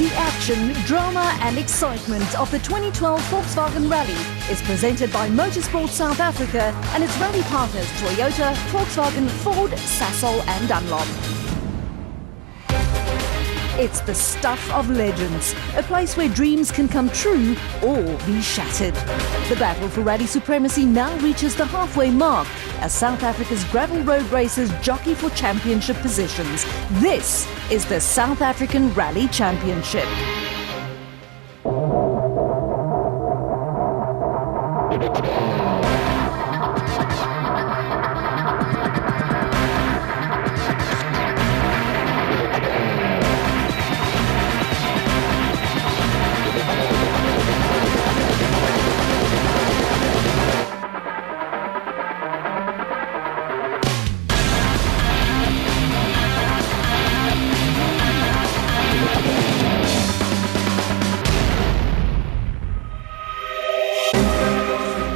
The action, drama and excitement of the 2012 Volkswagen Rally is presented by Motorsport South Africa and its rally partners Toyota, Volkswagen, Ford, Sasol and Dunlop. It's the stuff of legends, a place where dreams can come true or be shattered. The battle for rally supremacy now reaches the halfway mark as South Africa's gravel road racers jockey for championship positions. This is the South African Rally Championship.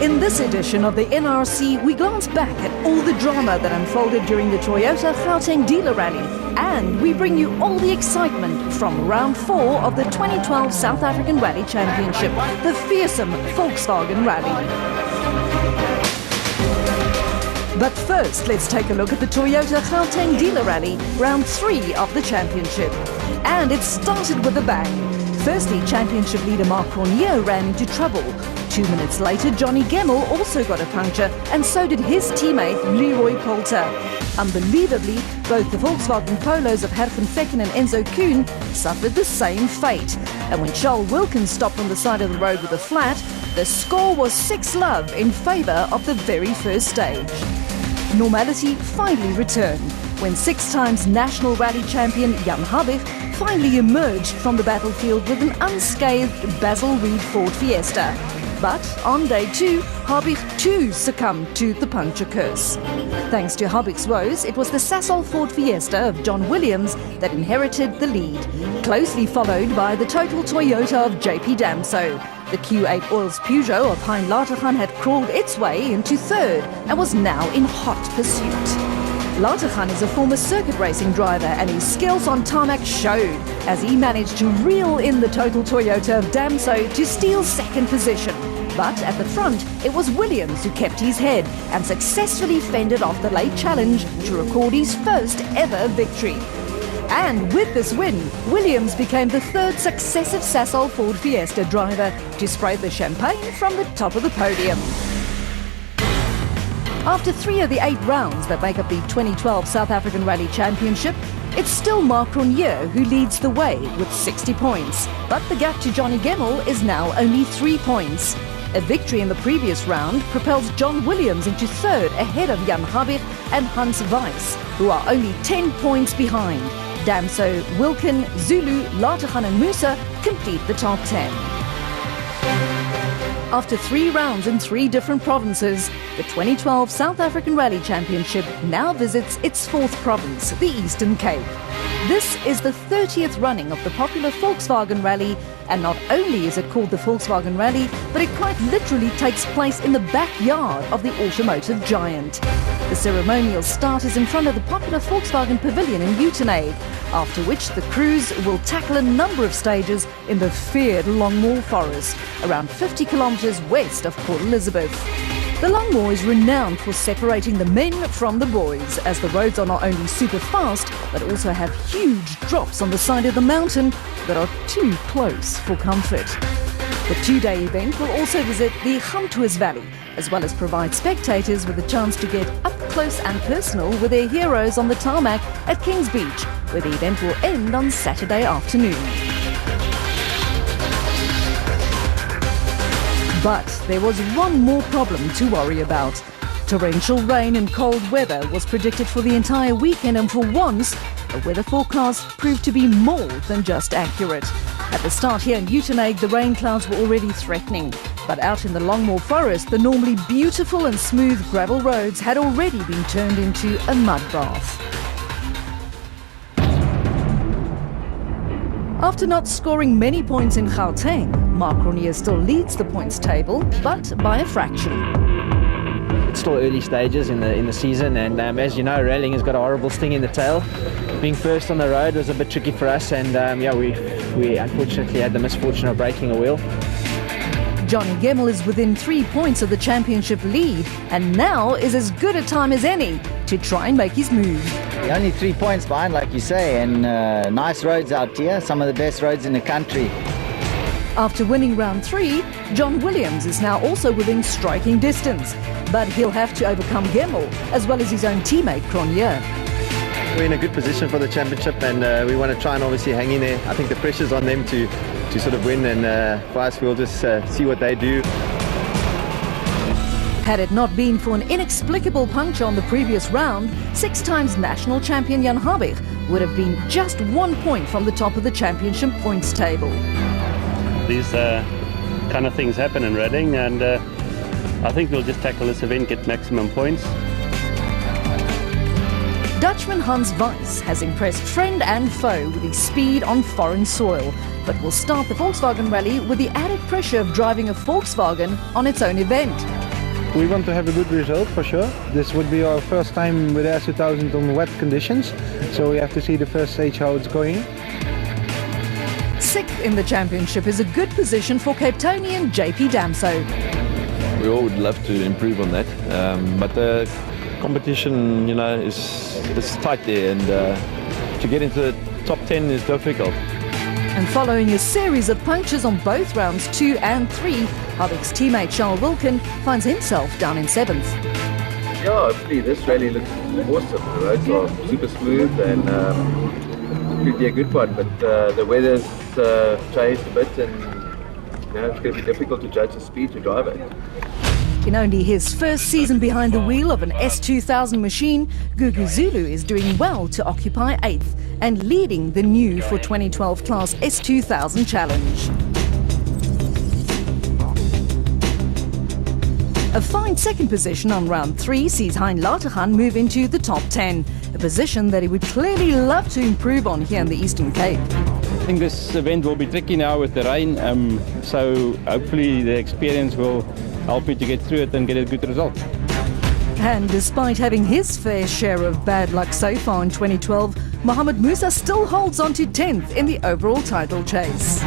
In this edition of the NRC, we glance back at all the drama that unfolded during the Toyota Gauteng Dealer Rally, and we bring you all the excitement from round 4 of the 2012 South African Rally Championship, the fearsome Volkswagen Rally. But first, let's take a look at the Toyota Gauteng Dealer Rally, round 3 of the championship. And it started with a bang. Firstly, championship leader Mark Cornier ran into trouble. 2 minutes later, Johnny Gemmell also got a puncture, and so did his teammate Leroy Poulter. Unbelievably, both the Volkswagen Polos of Hergen Fecken and Enzo Kuhn suffered the same fate. And when Charles Wilkins stopped on the side of the road with a flat, the score was 6-love in favour of the very first stage. Normality finally returned when 6 times national rally champion Jan Habig finally emerged from the battlefield with an unscathed Basil Reed Ford Fiesta. But on day 2, Habig too succumbed to the puncture curse. Thanks to Habig's woes, it was the Sasol Ford Fiesta of John Williams that inherited the lead, closely followed by the total Toyota of JP Damso. The Q8 Oils Peugeot of Hein Latergan had crawled its way into 3rd and was now in hot pursuit. Latergan is a former circuit racing driver, and his skills on tarmac showed as he managed to reel in the total Toyota of Damso to steal 2nd position. But at the front, it was Williams who kept his head and successfully fended off the late challenge to record his first ever victory. And with this win, Williams became the 3rd successive Sasol Ford Fiesta driver to spray the champagne from the top of the podium. After 3 of the 8 rounds that make up the 2012 South African Rally Championship, it's still Mark Cornier who leads the way with 60 points. But the gap to Johnny Gemmell is now only 3 points. A victory in the previous round propels John Williams into 3rd ahead of Jan Habig and Hans Weiss, who are only 10 points behind. Damso, Wilkin, Zulu, Latergan and Musa complete the top 10. After 3 rounds in 3 different provinces, the 2012 South African Rally Championship now visits its 4th province, the Eastern Cape. This is the 30th running of the popular Volkswagen Rally, and not only is it called the Volkswagen Rally, but it quite literally takes place in the backyard of the automotive giant. The ceremonial start is in front of the popular Volkswagen Pavilion in Uitenhage, after which the crews will tackle a number of stages in the feared Longmoor Forest, around 50 kilometers west of Port Elizabeth. The Longmoor is renowned for separating the men from the boys, as the roads are not only super fast, but also have huge drops on the side of the mountain that are too close for comfort. The 2-day event will also visit the Gamtoos Valley, as well as provide spectators with a chance to get up close and personal with their heroes on the tarmac at Kings Beach, where the event will end on Saturday afternoon. But there was one more problem to worry about. Torrential rain and cold weather was predicted for the entire weekend, and for once, the weather forecast proved to be more than just accurate. At the start here in Uitenhage, the rain clouds were already threatening. But out in the Longmoor Forest, the normally beautiful and smooth gravel roads had already been turned into a mud bath. After not scoring many points in Gauteng, Mark Cornier still leads the points table, but by a fraction. still early stages in the season, and as you know, rallying has got a horrible sting in the tail. Being first on the road was a bit tricky for us, and yeah, we unfortunately had the misfortune of breaking a wheel. Johnny Gemmell is within 3 points of the championship lead and now is as good a time as any to try and make his move. You're only 3 points behind, like you say, and nice roads out here, some of the best roads in the country. After winning round 3, John Williams is now also within striking distance, but he'll have to overcome Gemmell as well as his own teammate Cronje. We're in a good position for the championship, and we want to try and obviously hang in there. I think the pressure's on them to sort of win, and for us we'll just see what they do. Had it not been for an inexplicable puncture on the previous round, 6 times national champion Jan Habig would have been just 1 point from the top of the championship points table. These kind of things happen in rallying, and I think we'll just tackle this event, get maximum points. Dutchman Hans Weiss has impressed friend and foe with his speed on foreign soil, but will start the Volkswagen Rally with the added pressure of driving a Volkswagen on its own event. We want to have a good result for sure. This would be our first time with S2000 on wet conditions, so we have to see the first stage how it's going. 6th in the championship is a good position for Cape Townian JP Damso. We all would love to improve on that, but the competition, you know, is tight there, and to get into the top 10 is difficult. And following a series of punctures on both rounds 2 and 3, Habig's teammate Charles Wilkin finds himself down in 7th. Yeah, hopefully this rally looks awesome. The roads are super smooth and could be a good one, but the weather's changed a bit, and you know, it's going to be difficult to judge the speed to drive it. In only his first season behind the wheel of an S2000 machine, Gugu Zulu is doing well to occupy 8th and leading the new for 2012 class S2000 challenge. A fine second position on round 3 sees Hein Latergan move into the top 10, a position that he would clearly love to improve on here in the Eastern Cape. I think this event will be tricky now with the rain, so hopefully the experience will help you to get through it and get a good result. And despite having his fair share of bad luck so far in 2012, Mohamed Musa still holds on to 10th in the overall title chase.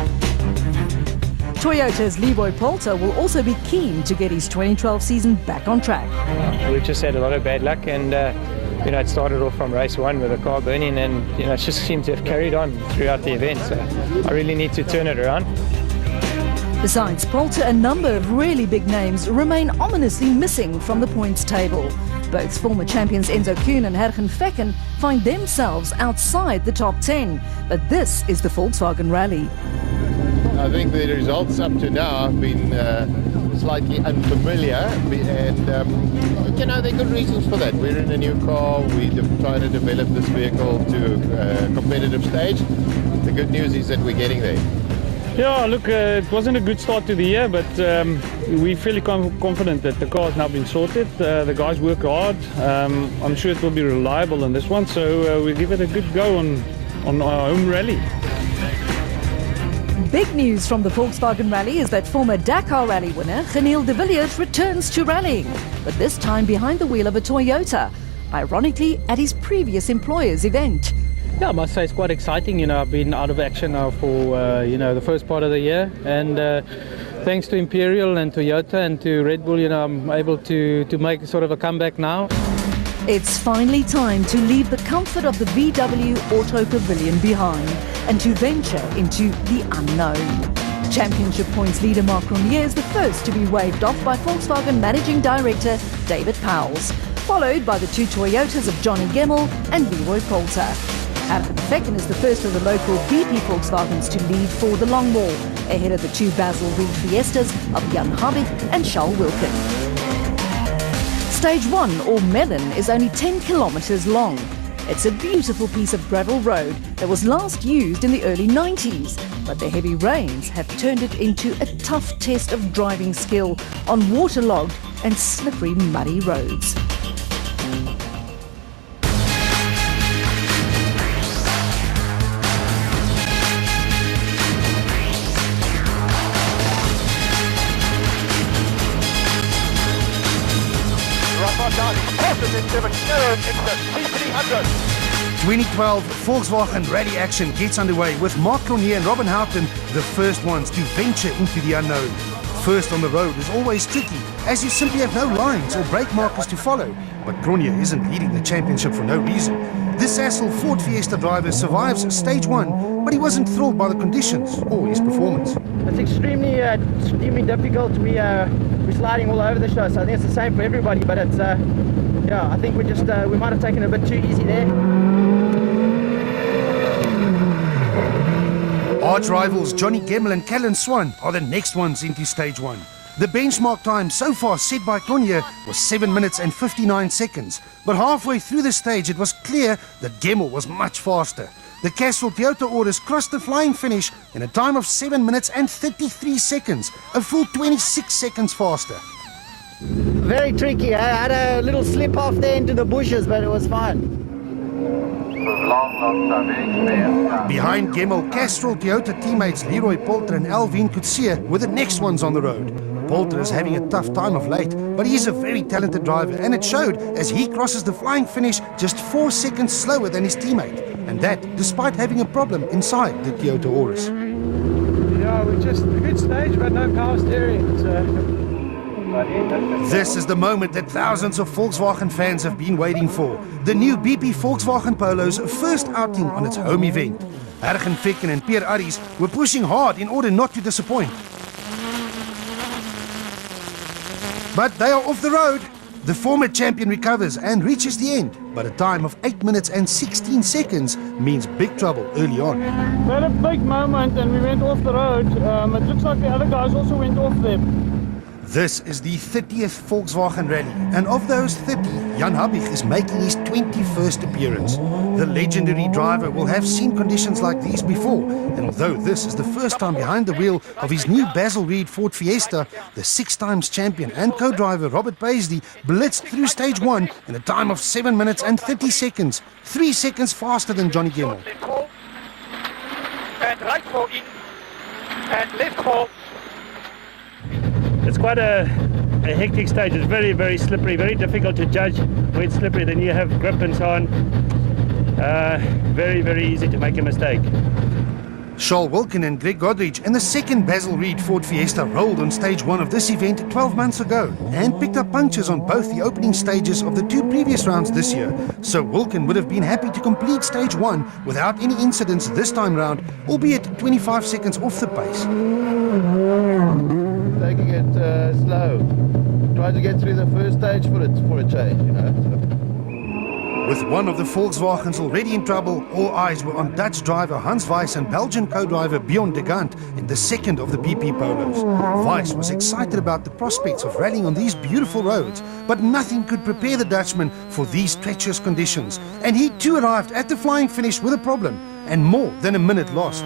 Toyota's Leroy Poulter will also be keen to get his 2012 season back on track. We've just had a lot of bad luck, and you know, it started off from race 1 with the car burning, and you know, it just seemed to have carried on throughout the event. So I really need to turn it around. Besides Poulter, a number of really big names remain ominously missing from the points table. Both former champions Enzo Kuhn and Hergen Fecken find themselves outside the top 10. But this is the Volkswagen Rally. I think the results up to now have been slightly unfamiliar, and you know, there are good reasons for that. We're in a new car, we try to develop this vehicle to a competitive stage. The good news is that we're getting there. Yeah, look, it wasn't a good start to the year, but we're fairly confident that the car has now been sorted. The guys work hard. I'm sure it will be reliable in this one, so we'll give it a good go on our home rally. Big news from the Volkswagen Rally is that former Dakar Rally winner Geniel de Villiers returns to rallying, but this time behind the wheel of a Toyota, ironically at his previous employer's event. Yeah, I must say it's quite exciting. You know, I've been out of action now for you know, the first part of the year, and thanks to Imperial and Toyota and to Red Bull, you know, I'm able to make sort of a comeback now. It's finally time to leave the comfort of the VW Auto Pavilion behind and to venture into the unknown. Championship points leader Mark Cronje is the first to be waved off by Volkswagen Managing Director David Powles, followed by the 2 Toyotas of Johnny Gemmell and Leroy Poulter. Hergen Fecken is the first of the local BP Volkswagens to lead for the long ball, ahead of the 2 Basil Reed Fiestas of Jan Habig and Charles Wilkin. Stage 1, or Melon, is only 10 kilometers long. It's a beautiful piece of gravel road that was last used in the early 90s, but the heavy rains have turned it into a tough test of driving skill on waterlogged and slippery muddy roads. 2012 Volkswagen Rally action gets underway with Mark Cronje and Robin Houghton the first ones to venture into the unknown. First on the road is always tricky, as you simply have no lines or brake markers to follow. But Cronje isn't leading the championship for no reason. This Sassel Ford Fiesta driver survives stage 1, but he wasn't thrilled by the conditions or his performance. It's extremely difficult. We're sliding all over the show, so I think it's the same for everybody. But it's yeah, I think we might have taken it a bit too easy there. Arch rivals Johnny Gemmell and Callan Swan are the next ones into stage 1. The benchmark time so far set by Cronje was 7 minutes and 59 seconds. But halfway through the stage it was clear that Gemmell was much faster. The Castrol Toyota Auris crossed the flying finish in a time of 7 minutes and 33 seconds, a full 26 seconds faster. Very tricky. I had a little slip off there into the bushes, but it was fine. Behind Gemmell, Castrol Toyota teammates Leroy Poulter and Alvin Kutsia were the next ones on the road. Poulter is having a tough time of late, but he's a very talented driver, and it showed as he crosses the flying finish just 4 seconds slower than his teammate, and that despite having a problem inside the Toyota Auris. Yeah, we're just a good stage, but no power steering. This is the moment that thousands of Volkswagen fans have been waiting for. The new BP Volkswagen Polo's first outing on its home event. Ergen Ficken and Pierre Arries were pushing hard in order not to disappoint. But they are off the road. The former champion recovers and reaches the end, but a time of 8 minutes and 16 seconds means big trouble early on. We had a big moment and we went off the road. It looks like the other guys also went off there. This is the 30th Volkswagen Rally, and of those 30, Jan Habig is making his 21st appearance. The legendary driver will have seen conditions like these before, and although this is the first time behind the wheel of his new Basil Reed Ford Fiesta, the 6-times champion and co-driver Robert Paisley blitzed through stage 1 in a time of 7 minutes and 30 seconds, 3 seconds faster than Johnny Gemmell. And right for in, and left for. It's quite a hectic stage. It's very, very slippery, very difficult to judge when it's slippery. Then you have grip and so on. Very, very easy to make a mistake. Charles Wilkin and Greg Godridge and the second Basil Reed Ford Fiesta rolled on stage 1 of this event 12 months ago and picked up punctures on both the opening stages of the 2 previous rounds this year. So Wilkin would have been happy to complete stage 1 without any incidents this time round, albeit 25 seconds off the pace. Taking it slow. Try to get through the first stage for a change, you know. With one of the Volkswagens already in trouble, all eyes were on Dutch driver Hans Weiss and Belgian co-driver Bjorn de Gant in the second of the BP Polos. Weiss was excited about the prospects of rallying on these beautiful roads, but nothing could prepare the Dutchman for these treacherous conditions. And he too arrived at the flying finish with a problem, and more than a minute lost.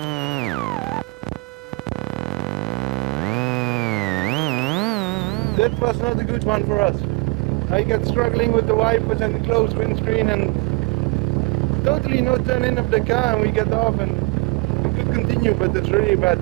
That was not a good one for us. I got struggling with the wipers and the closed windscreen and totally no turn in of the car, and we got off and we could continue, but it's really bad.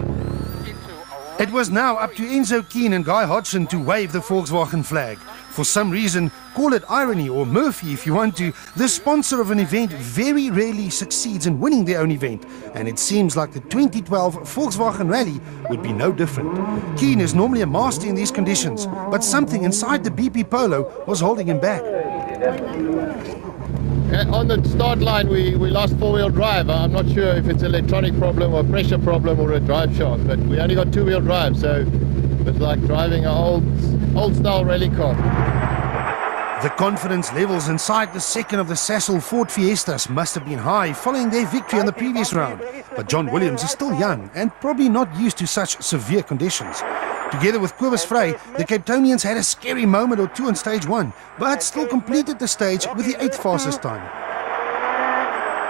It was now up to Enzo Keen and Guy Hodgson to wave the Volkswagen flag. For some reason, call it irony or Murphy if you want to, the sponsor of an event very rarely succeeds in winning their own event, and it seems like the 2012 Volkswagen Rally would be no different. Keen is normally a master in these conditions, but something inside the BP Polo was holding him back. On the start line we lost four-wheel drive. I'm not sure if it's an electronic problem or pressure problem or a drive shaft, but we only got two-wheel drive, so it's like driving an old-style rally car. The confidence levels inside the second of the Sassel Ford Fiestas must have been high following their victory on the previous round. But John Williams is still young and probably not used to such severe conditions. Together with Kobus Frey, the Cape Townians had a scary moment or two on stage 1, but still completed the stage with the 8th fastest time.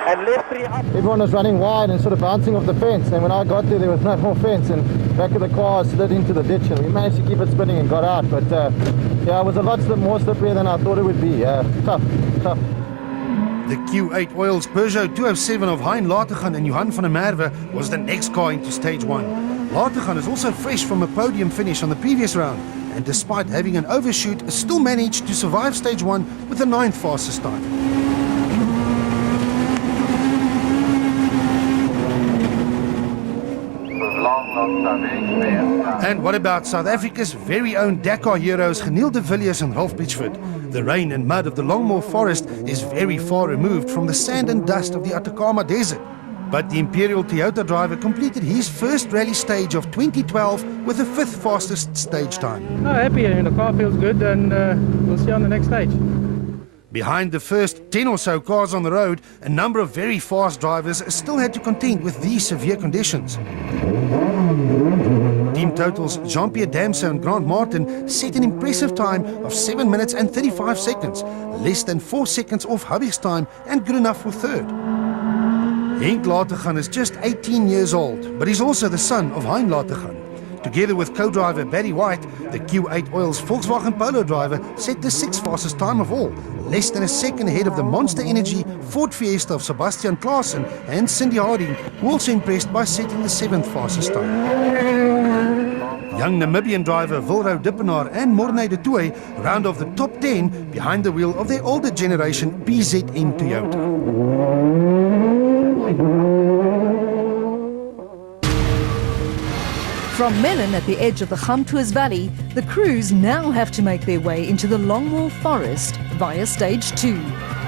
Everyone was running wide and sort of bouncing off the fence, and when I got there was no more fence, and back of the car slid into the ditch, and we managed to keep it spinning and got out. But yeah, it was a lot more slippery than I thought it would be. Tough. The Q8 Oils Peugeot 207 of Hein Latergan and Johan van der Merwe was the next car into stage 1. Latergan is also fresh from a podium finish on the previous round, and despite having an overshoot, still managed to survive stage 1 with the 9th fastest time. And what about South Africa's very own Dakar heroes Geniel de Villiers and Ralph Bitchford? The rain and mud of the Longmore Forest is very far removed from the sand and dust of the Atacama Desert. But the Imperial Toyota driver completed his first rally stage of 2012 with the 5th fastest stage time. Oh, happy, and the car feels good, and we'll see on the next stage. Behind the first 10 or so cars on the road, a number of very fast drivers still had to contend with these severe conditions. Team Total's Jean-Pierre Damso and Grant Martin set an impressive time of 7 minutes and 35 seconds, less than 4 seconds off Hubby's time and good enough for third. Henk Lategan is just 18 years old, but he's also the son of Hein Lategan. Together with co-driver Barry White, the Q8 Oil's Volkswagen Polo driver set the 6th fastest time of all, less than a second ahead of the Monster Energy Ford Fiesta of Sebastian Klaassen and Cindy Harding, who also impressed by setting the 7th fastest time. Young Namibian driver Wilro Dippenaar and Morne de Tooy round off the top 10 behind the wheel of their older generation BZN Toyota. From Melon at the edge of the Gamtoos Valley, the crews now have to make their way into the Longmore Forest via Stage 2.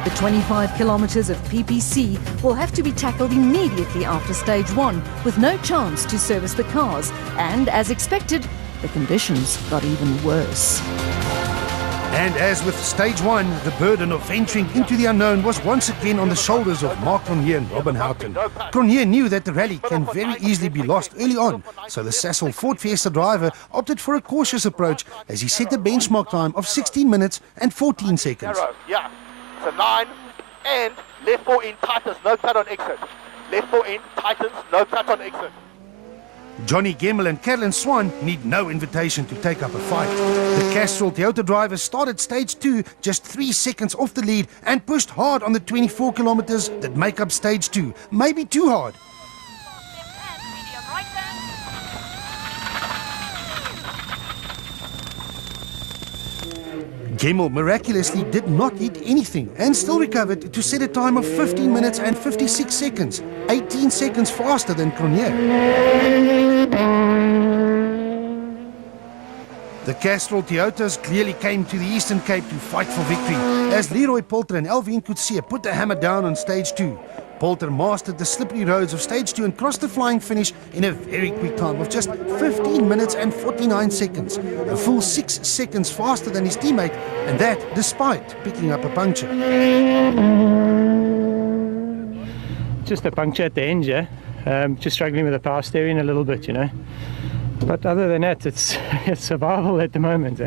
The 25 kilometres of PPC will have to be tackled immediately after Stage 1, with no chance to service the cars. And as expected, the conditions got even worse. And as with Stage 1, the burden of venturing into the unknown was once again on the shoulders of Mark Cronje and Robin Houghton. Cronje knew that the rally can very easily be lost early on, so the Sasol Ford Fiesta driver opted for a cautious approach as he set a benchmark time of 16 minutes and 14 seconds. Yeah, so 9, and left 4 in, tightens, no cut on exit. Left 4 in, tightens, no cut on exit. Johnny Gemmel and Carolyn Swan need no invitation to take up a fight. The Castrol Toyota driver started Stage 2 just 3 seconds off the lead and pushed hard on the 24 kilometres that make up Stage 2, maybe too hard. Gemmel miraculously did not eat anything and still recovered to set a time of 15 minutes and 56 seconds, 18 seconds faster than Cronje. The Castrol Toyotas clearly came to the Eastern Cape to fight for victory, as Leroy Poulter and Alvin Coetzee put the hammer down on Stage 2. Poulter mastered the slippery roads of Stage 2 and crossed the flying finish in a very quick time of just 15 minutes and 49 seconds, a full 6 seconds faster than his teammate, and that despite picking up a puncture. Just a puncture at the end, yeah. Just struggling with the power steering a little bit, you know. But other than that, it's survival at the moment.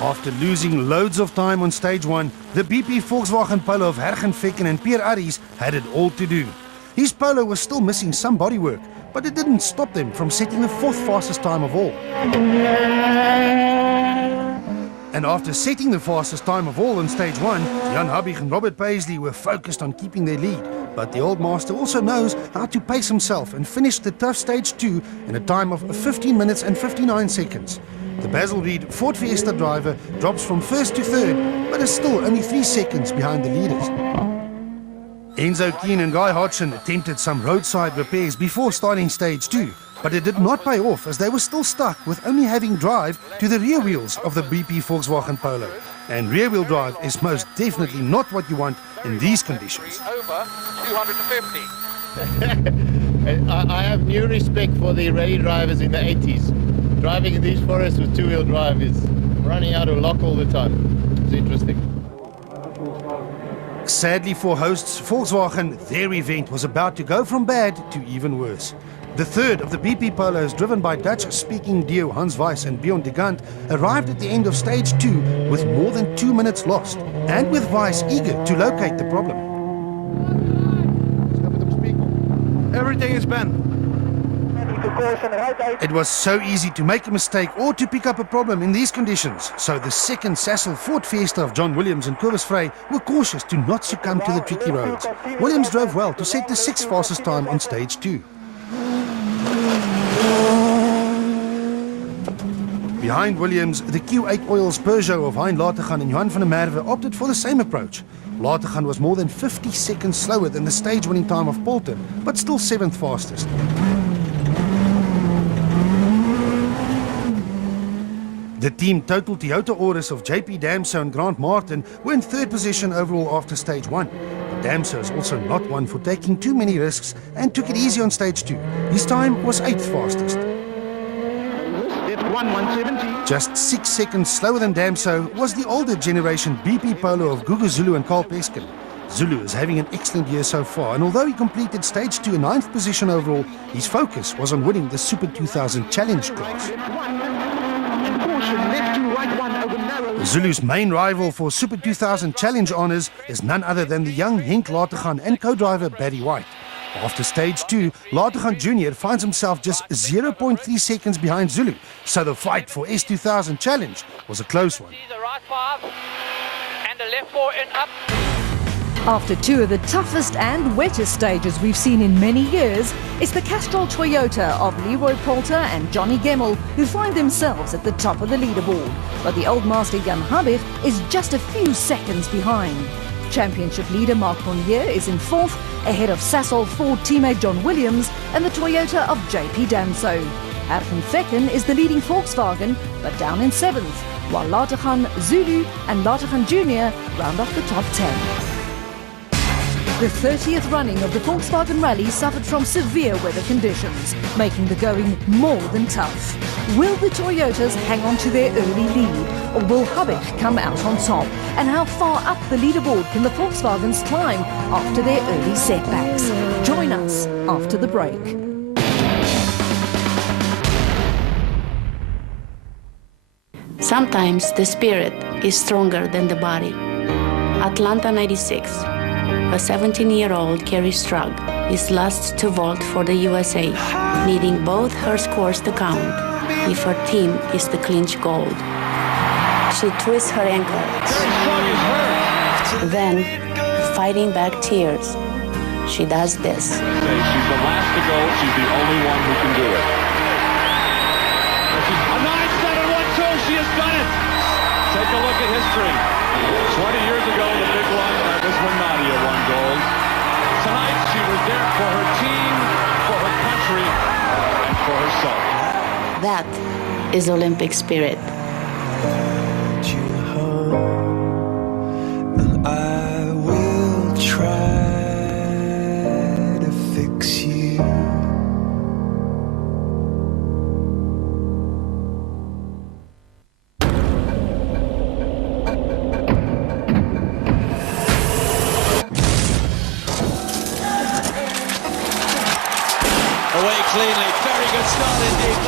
After losing loads of time on Stage 1, the BP Volkswagen Polo of Hergen Vekken and Pierre Arries had it all to do. His Polo was still missing some bodywork, but it didn't stop them from setting the 4th fastest time of all. And after setting the fastest time of all on Stage 1, Jan Habig and Robert Paisley were focused on keeping their lead. But the old master also knows how to pace himself and finished the tough Stage 2 in a time of 15 minutes and 59 seconds. The Basil Reed Ford Fiesta driver drops from 1st to 3rd, but is still only 3 seconds behind the leaders. Enzo Keane and Guy Hodgson attempted some roadside repairs before starting Stage 2, but it did not pay off as they were still stuck with only having drive to the rear wheels of the BP Volkswagen Polo. And rear-wheel drive is most definitely not what you want in these conditions. Over 250. I have new respect for the rally drivers in the 80s. Driving in these forests with two-wheel drive is running out of lock all the time. It's interesting. Sadly for hosts Volkswagen, their event was about to go from bad to even worse. The third of the BP Polos, driven by Dutch-speaking duo Hans Weiss and Bjorn de Gant, arrived at the end of Stage 2 with more than 2 minutes lost, and with Weiss eager to locate the problem. Everything is bent. It was so easy to make a mistake or to pick up a problem in these conditions, so the second Sasol Ford Fiesta of John Williams and Cobus Frey were cautious to not succumb to the tricky roads. Williams drove well to set the 6th fastest time on Stage 2. Behind Williams, the Q8 Oils Peugeot of Hein Lategan and Johan van der Merwe opted for the same approach. Lategan was more than 50 seconds slower than the stage-winning time of Poulter, but still 7th fastest. The team total Toyota Auris of JP Damso and Grant Martin were in 3rd position overall after stage 1. But Damso is also not one for taking too many risks and took it easy on stage 2. His time was 8th fastest. Just 6 seconds slower than Damso was the older generation BP Polo of Gugu Zulu and Carl Peskin. Zulu is having an excellent year so far, and although he completed stage 2 in 9th position overall, his focus was on winning the Super 2000 Challenge class. Zulu's main rival for Super 2000 Challenge honours is none other than the young Henk Lategan and co-driver Barry White. After stage 2, Lategan Jr. finds himself just 0.3 seconds behind Zulu, so the fight for S2000 Challenge was a close one. After 2 of the toughest and wettest stages we've seen in many years, it's the Castrol Toyota of Leroy Poulter and Johnny Gemmell who find themselves at the top of the leaderboard. But the old master Jan Habich is just a few seconds behind. Championship leader Marc Cornier is in 4th, ahead of Sasol Ford teammate John Williams and the Toyota of JP Damso. Ergen Fecken is the leading Volkswagen, but down in 7th, while Lategan, Zulu and Lategan Jr. round off the top 10. The 30th running of the Volkswagen Rally suffered from severe weather conditions, making the going more than tough. Will the Toyotas hang on to their early lead, or will Habich come out on top? And how far up the leaderboard can the Volkswagens climb after their early setbacks? Join us after the break. Sometimes the spirit is stronger than the body. Atlanta 96. A 17-year-old Carrie Strug is last to vault for the USA, needing both her scores to count if her team is to clinch gold. She twists her ankle. Then, fighting back tears, she does this. She's the last to go. She's the only one who can do it. A 9-7-1-2. She has done it. Take a look at history. 20 years ago, the big one, that was when Nadia won gold. Tonight, she was there for her team, for her country, and for herself. That is Olympic spirit. And I will try to fix you. Away cleanly, very good start indeed.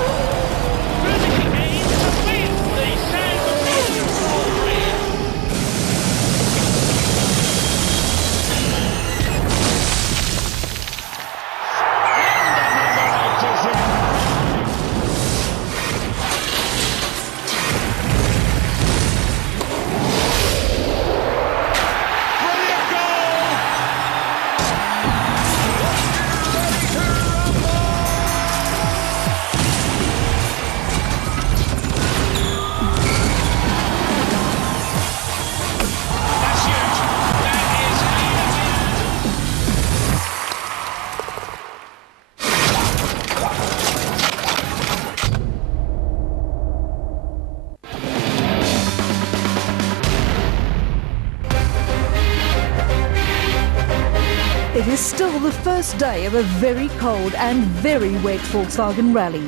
It is still the first day of a very cold and very wet Volkswagen Rally.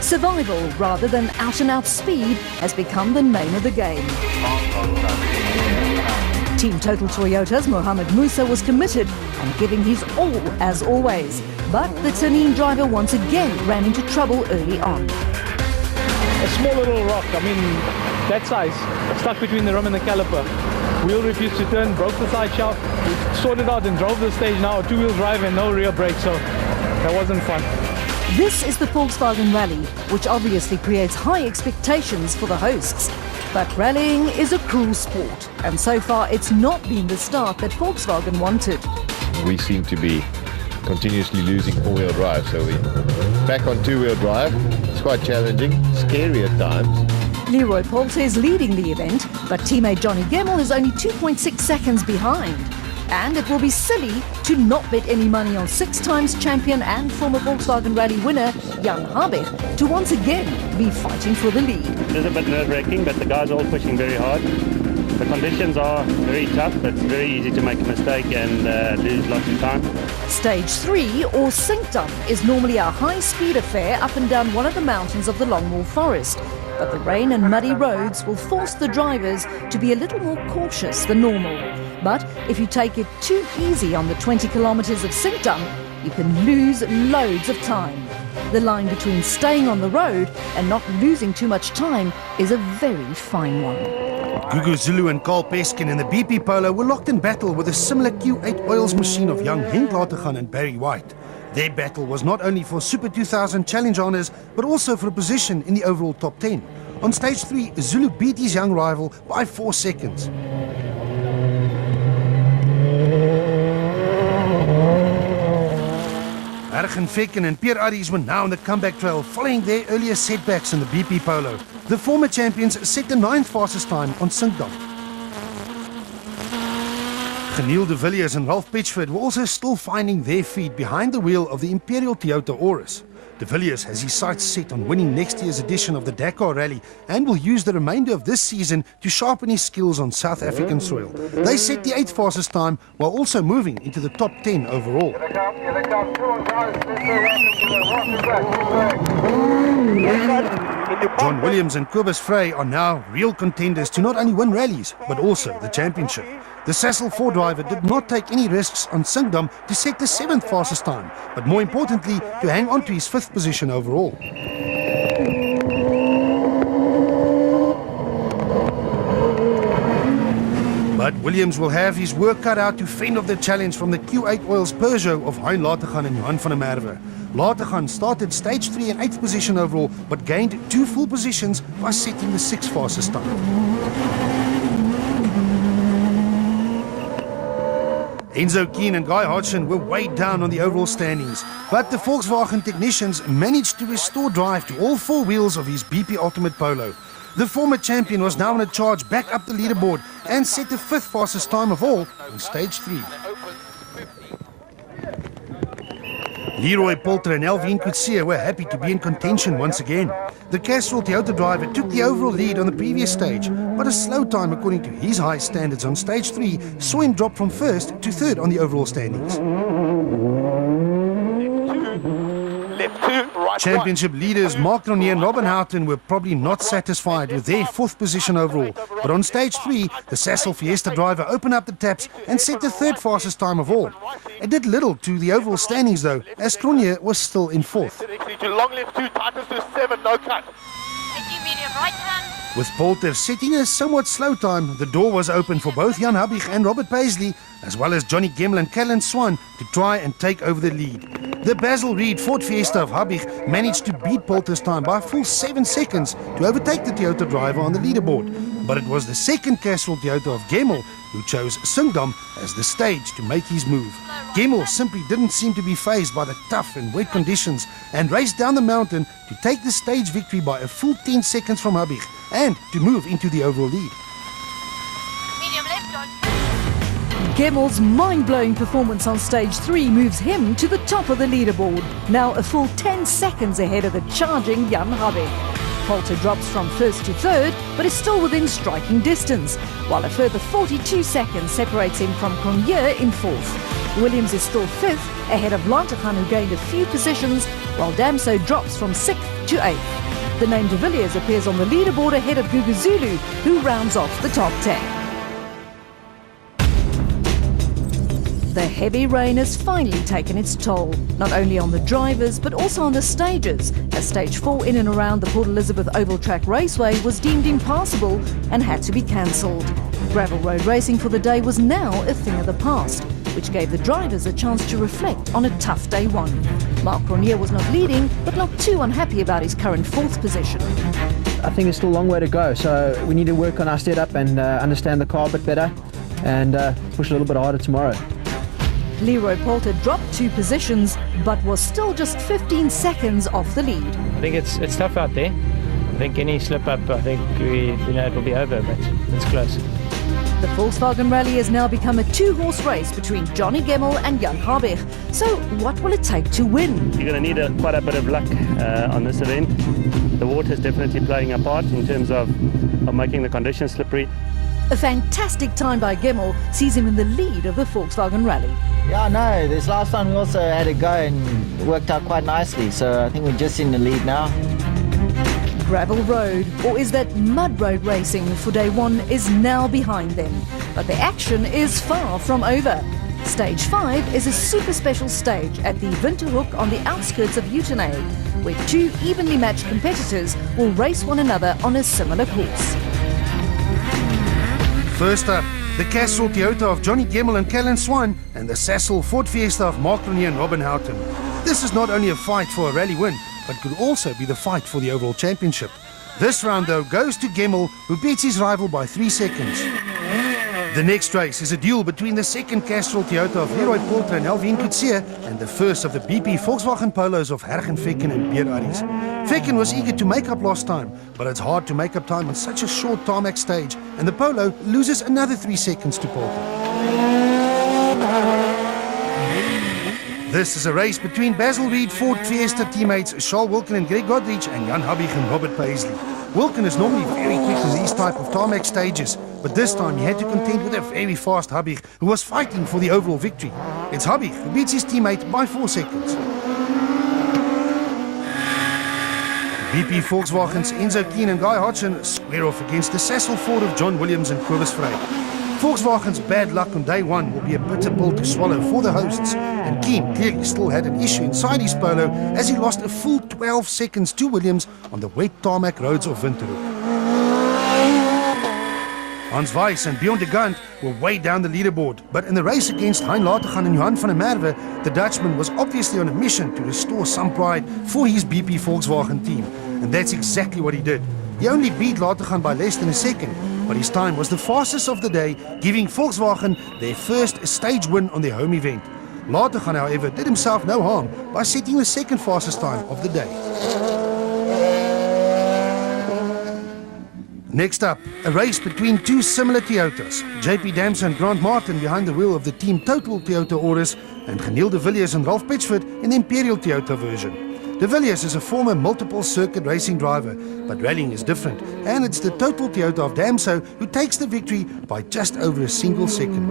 Survival rather than out-and-out speed has become the name of the game. Team Total Toyota's Mohamed Musa was committed and giving his all as always. But the Tanin driver once again ran into trouble early on. A small little rock, I mean, that size, stuck between the rim and the caliper. Wheel refused to turn, broke the side shaft. We sorted out and drove the stage now, a two-wheel drive and no rear brake, so that wasn't fun. This is the Volkswagen Rally, which obviously creates high expectations for the hosts. But rallying is a cruel sport, and so far it's not been the start that Volkswagen wanted. We seem to be continuously losing four-wheel drive, so we're back on two-wheel drive. It's quite challenging, scary at times, Leroy Poulter is leading the event, but teammate Johnny Gemmell is only 2.6 seconds behind. And it will be silly to not bet any money on 6 times champion and former Volkswagen Rally winner Jan Habich to once again be fighting for the lead. It is a bit nerve-wracking, but the guys are all pushing very hard. The conditions are very tough. It's very easy to make a mistake and lose lots of time. Stage 3, or Sinkdam, is normally a high-speed affair up and down one of the mountains of the Longmoor Forest. But the rain and muddy roads will force the drivers to be a little more cautious than normal. But if you take it too easy on the 20 kilometers of Sinkdam, you can lose loads of time. The line between staying on the road and not losing too much time is a very fine one. Gugu Zulu and Carl Peskin in the BP Polo were locked in battle with a similar Q8 oils machine of young Henk Latergan and Barry White. Their battle was not only for Super 2000 Challenge honours, but also for a position in the overall top 10. On stage 3, Zulu beat his young rival by 4 seconds. Ergen Fekken and Pierre Arries were now on the comeback trail following their earlier setbacks in the BP Polo. The former champions set the 9th fastest time on Sinkdam. Geniel de Villiers and Ralph Pitchford were also still finding their feet behind the wheel of the Imperial Toyota Auris. De Villiers has his sights set on winning next year's edition of the Dakar Rally and will use the remainder of this season to sharpen his skills on South African soil. They set the 8th fastest time while also moving into the top 10 overall. John Williams and Kobus Frey are now real contenders to not only win rallies but also the championship. The Sassel 4 driver did not take any risks on Sinkdam to set the 7th fastest time, but more importantly, to hang on to his 5th position overall. But Williams will have his work cut out to fend off the challenge from the Q8 Oils Peugeot of Hein Latergan and Johan van der Merwe. Latergan started stage 3 in 8th position overall, but gained 2 full positions by setting the 6th fastest time. Enzo Keen and Guy Hodgson were weighed down on the overall standings, but the Volkswagen technicians managed to restore drive to all 4 wheels of his BP Ultimate Polo. The former champion was now on a charge back up the leaderboard and set the 5th fastest time of all on stage 3. Leroy Poulter and Alvin Coetzee were happy to be in contention once again. The Castrol Toyota driver took the overall lead on the previous stage, but a slow time according to his high standards on stage 3 saw him drop from 1st to 3rd on the overall standings. Championship leaders Mark Ronier and Robin Houghton were probably not satisfied with their 4th position overall, but on stage 3, the Sassel Fiesta driver opened up the taps and set the 3rd fastest time of all. It did little to the overall standings though, as Ronier was still in 4th. Long left 2, tightens to 7, no cut. With Poulter setting a somewhat slow time, the door was open for both Jan Habich and Robert Paisley, as well as Johnny Gemmell and Callan Swan, to try and take over the lead. The Basil Reed Ford Fiesta of Habich managed to beat Poulter's time by a full 7 seconds to overtake the Toyota driver on the leaderboard. But it was the second Castrol Toyota of Gemmell who chose Sinkdam as the stage to make his move. Gemmell simply didn't seem to be fazed by the tough and wet conditions and raced down the mountain to take the stage victory by a full 10 seconds from Habich and to move into the overall lead. Gemmell's mind-blowing performance on stage 3 moves him to the top of the leaderboard, now a full 10 seconds ahead of the charging Jan Habich. Poulter drops from 1st to 3rd, but is still within striking distance, while a further 42 seconds separates him from Cronje in 4th. Williams is still 5th, ahead of Latergan, who gained a few positions, while Damso drops from 6th to 8th. The name de Villiers appears on the leaderboard ahead of Gugu Zulu, who rounds off the top 10. The heavy rain has finally taken its toll, not only on the drivers but also on the stages, as stage 4 in and around the Port Elizabeth Oval Track Raceway was deemed impassable and had to be cancelled. Gravel road racing for the day was now a thing of the past, which gave the drivers a chance to reflect on a tough day 1. Mark Ronier was not leading, but not too unhappy about his current 4th position. I think there's still a long way to go, so we need to work on our setup and understand the car a bit better and push a little bit harder tomorrow. Leroy Poulter dropped 2 positions, but was still just 15 seconds off the lead. I think it's tough out there. I think any slip up, I think it will be over, but it's close. The Volkswagen Rally has now become a two-horse race between Johnny Gemmel and Jan Habig. So what will it take to win? You're going to need quite a bit of luck on this event. The water is definitely playing a part in terms of making the conditions slippery. A fantastic time by Gemmel sees him in the lead of the Volkswagen Rally. Yeah, no, this last time we also had a go and it worked out quite nicely. So I think we're just in the lead now. Gravel road, or is that mud road racing for day one, is now behind them. But the action is far from over. Stage 5 is a super special stage at the Winterhoek on the outskirts of Uitenhage, where two evenly matched competitors will race one another on a similar course. First up, the Castrol Toyota of Johnny Gemmel and Callan Swan and the Sasol Ford Fiesta of Mark Renier and Robin Houghton. This is not only a fight for a rally win, but could also be the fight for the overall championship. This round, though, goes to Gemmel, who beats his rival by 3 seconds. The next race is a duel between the second Castrol Toyota of Leroy Poulter and Alvin Coetzee and the first of the BP Volkswagen Polos of Hergen Fecken and Beer Aries. Fecken was eager to make up lost time, but it's hard to make up time on such a short tarmac stage, and the Polo loses another 3 seconds to Poulter. This is a race between Basil Reed Ford Fiesta teammates Charles Wilken and Greg Godrich and Jan Habig and Robert Paisley. Wilken is normally very quick in these type of tarmac stages, but this time he had to contend with a very fast Habig who was fighting for the overall victory. It's Habig who beats his teammate by 4 seconds. BP Volkswagen's Enzo Keen and Guy Hodgson square off against the Sasol Ford of John Williams and Cobus Frey. Volkswagen's bad luck on day one will be a bitter pill to swallow for the hosts, and Keen clearly still had an issue inside his Polo as he lost a full 12 seconds to Williams on the wet tarmac roads of Winterhoek. Hans Weiss and Bjorn de Gant were way down the leaderboard, but in the race against Hein Latergan and Johan van der Merwe, the Dutchman was obviously on a mission to restore some pride for his BP Volkswagen team, and that's exactly what he did. He only beat Latergan by less than a second, but his time was the fastest of the day, giving Volkswagen their first stage win on their home event. Latergan, however, did himself no harm by setting the second fastest time of the day. Next up, a race between two similar Toyotas, JP Damson and Grant Martin behind the wheel of the Team Total Toyota Auris, and Geniel de Villiers and Ralph Pitchford in the Imperial Toyota version. De Villiers is a former multiple circuit racing driver, but rallying is different, and it's the Total Toyota of Damso who takes the victory by just over a single second.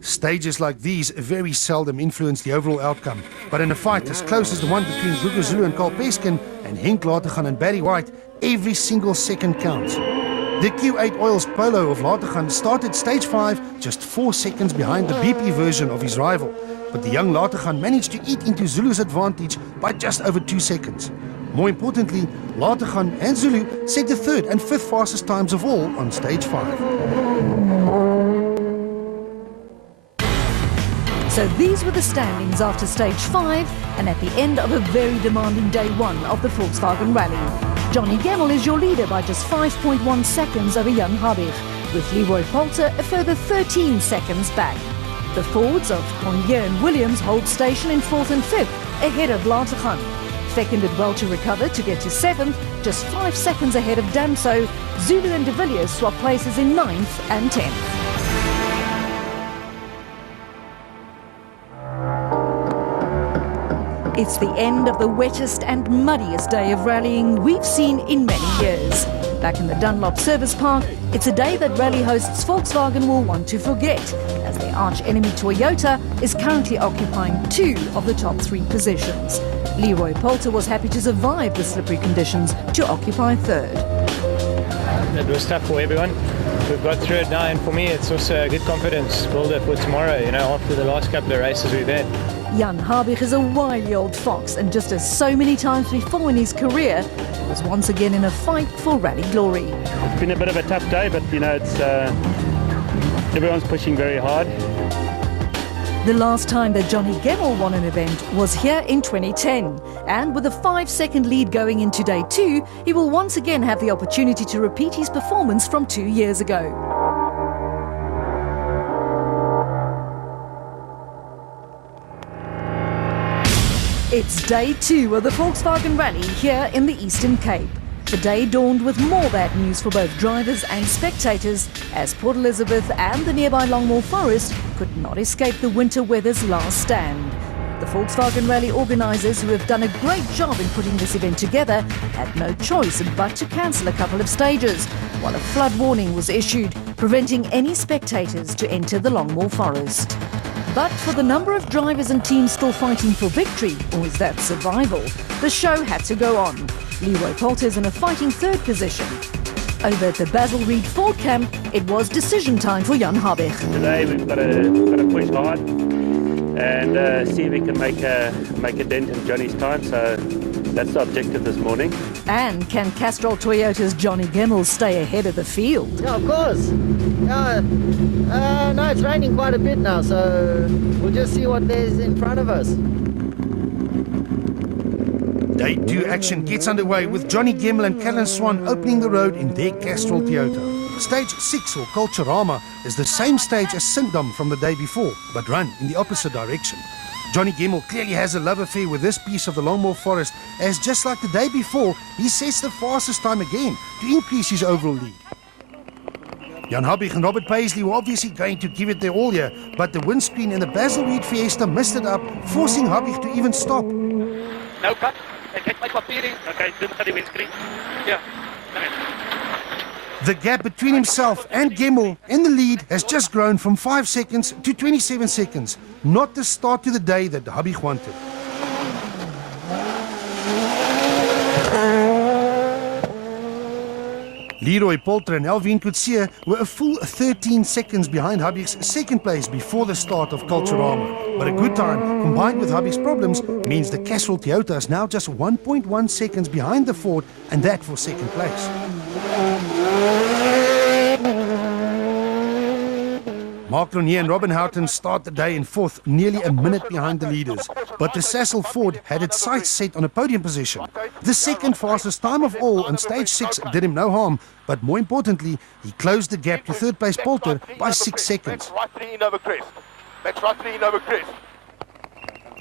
Stages like these very seldom influence the overall outcome, but in a fight as close as the one between Gugu Zulu and Carl Peskin and Henk Latergan and Barry White, every single second counts. The Q8 Oils Polo of Latergan started stage 5 just 4 seconds behind the BP version of his rival, but the young Latergan managed to eat into Zulu's advantage by just over 2 seconds. More importantly, Latergan and Zulu set the 3rd and 5th fastest times of all on stage 5. So these were the standings after stage 5 and at the end of a very demanding day 1 of the Volkswagen Rally. Johnny Gemmel is your leader by just 5.1 seconds over Jan Habig, with Leroy Poulter a further 13 seconds back. The Fords of Cronje and Williams hold station in 4th and 5th, ahead of Latergan. Fecken did well to recover to get to 7th, just 5 seconds ahead of Damso. Zulu and de Villiers swap places in 9th and 10th. It's the end of the wettest and muddiest day of rallying we've seen in many years. Back in the Dunlop Service Park, it's a day that rally hosts Volkswagen will want to forget, as their arch-enemy Toyota is currently occupying 2 of the top 3 positions. Leroy Poulter was happy to survive the slippery conditions to occupy 3rd. It was tough for everyone. We've got through it now, and for me it's also a good confidence builder for tomorrow, after the last couple of races we've had. Jan Habig is a wily old fox, and just as so many times before in his career, was once again in a fight for rally glory. It's been a bit of a tough day, but it's everyone's pushing very hard. The last time that Johnny Gemmel won an event was here in 2010, and with a 5-second lead going into day 2, he will once again have the opportunity to repeat his performance from 2 years ago. It's day 2 of the Volkswagen Rally here in the Eastern Cape. The day dawned with more bad news for both drivers and spectators, as Port Elizabeth and the nearby Longmore Forest could not escape the winter weather's last stand. The Volkswagen Rally organisers, who have done a great job in putting this event together, had no choice but to cancel a couple of stages, while a flood warning was issued, preventing any spectators to enter the Longmore Forest. But for the number of drivers and teams still fighting for victory, or is that survival, the show had to go on. Leroy Poulter's in a fighting third position. Over at the Basil Reed Ford camp, it was decision time for Jan Habig. Today we've got to push hard and see if we can make a dent in Johnny's time. So that's the objective this morning. And can Castrol Toyota's Johnny Gemmell stay ahead of the field? Yeah, of course. Yeah, no, it's raining quite a bit now, so we'll just see what there's in front of us. Day 2 action gets underway with Johnny Gemmell and Callan Swan opening the road in their Castrol Toyota. Stage 6, or Culturama, is the same stage as Sindom from the day before, but run in the opposite direction. Johnny Gemmell clearly has a love affair with this piece of the Longmore Forest, as just like the day before, he sets the fastest time again to increase his overall lead. Jan Habig and Robert Paisley were obviously going to give it their all here, but the windscreen in the Basil Reed Fiesta missed it up, forcing Habig to even stop. No cut. Ek my papier in. Okay, doen met die windscreen. Ja. The gap between himself and Gemmell in the lead has just grown from 5 seconds to 27 seconds. Not the start to the day that Habig wanted. Leroy Poulter and Alvin Coetzee were a full 13 seconds behind Habig's second place before the start of Culturama. But a good time, combined with Habig's problems, means the Castrol Toyota is now just 1.1 seconds behind the Ford, and that for second place. Mark Ronier and Robin Houghton start the day in fourth, nearly a minute behind the leaders. But the Sassel Ford had its sights set on a podium position. The second fastest time of all on stage 6 did him no harm, but more importantly, he closed the gap to third place Poulter by 6 seconds. Let's right 3 in over crest.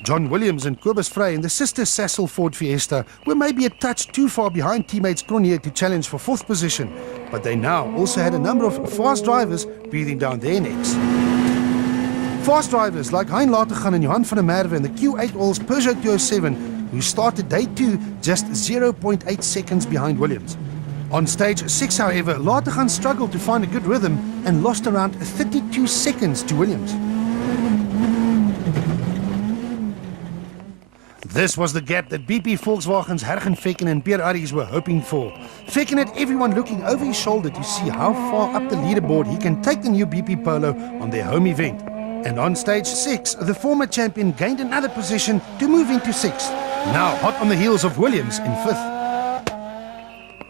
John Williams and Cobus Frey in the sister Sassel Ford Fiesta were maybe a touch too far behind teammates Cronier to challenge for fourth position, but they now also had a number of fast drivers breathing down their necks. Fast drivers like Hein Latergan and Johan van der Merwe in the Q8 All's Peugeot 207, who started day 2 just 0.8 seconds behind Williams. On stage 6, however, Latergan struggled to find a good rhythm and lost around 32 seconds to Williams. This was the gap that BP Volkswagen's Hergen Vekken and Pierre Arries were hoping for. Vekken had everyone looking over his shoulder to see how far up the leaderboard he can take the new BP Polo on their home event. And on stage 6, the former champion gained another position to move into 6th. Now hot on the heels of Williams in 5th.